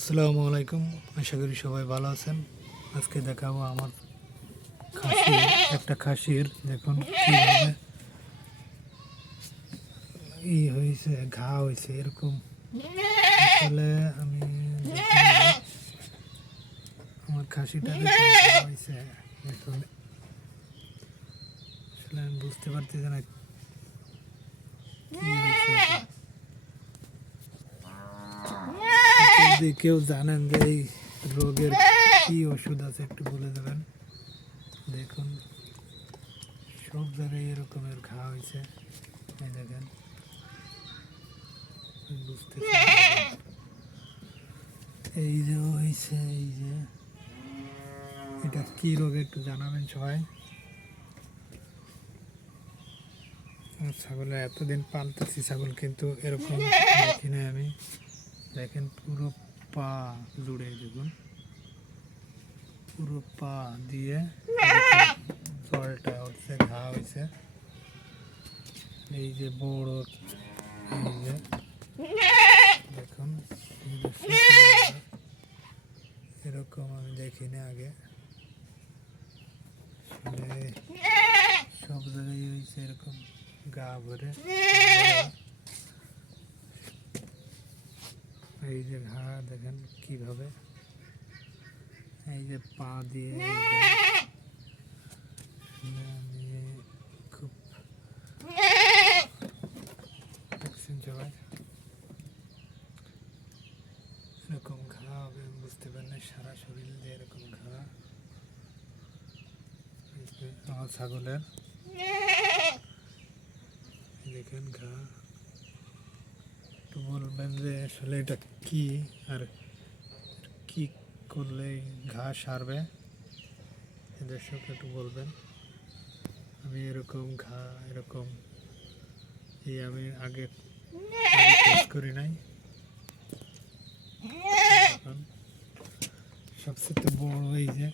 আসসালামু আলাইকুম। আশা করি সবাই ভালো আছেন। আজকে দেখাবো আমার খাসির দেখুন কীভাবে হয়েছে, ঘা হয়েছে এরকম। আসলে আমি আমার খাসিটা হয়েছে দেখুন, আসলে আমি বুঝতে পারতেছি না কি হয়েছে। যদি কেউ জানেন যে এই রোগের কি ওষুধ আছে একটু বলে দেবেন। দেখুন সব জায়গায় এরকমের ঘা হয়েছে, এই দেখেন বুঝতেছি। এই যে হয়েছে, এই যে এটা কি রোগ একটু জানাবেন সবাই। ছাগলে এতদিন পালতেছি ছাগল, কিন্তু এরকম দেখি নাই আমি। দেখেন পুরো পা জুড়ে, দেখুন পুরো পা দিয়ে জলটা উঠছে, ঘা হয়েছে। এই যে বড়, এই যে দেখুন এরকম আমি দেখিনি আগে। সব জায়গায় হয়েছে এরকম গা ভরে। এই যে ঘা দেখেন কিভাবে, এই যে পা দিয়ে আমি খুব দেখছেন সবাই এরকম ঘা হবে, বুঝতে পারেন সারা শরীর দিয়ে এরকম ঘা। আমার ছাগলের দেখেন ঘা। একটু বলবেন যে আসলে এটা কি, আর কি করলে ঘা সারবে, দর্শক একটু বলবেন। আমি এরকম ঘা এরকম আমি আগে করি নাই। সবচেয়ে বড় এই যে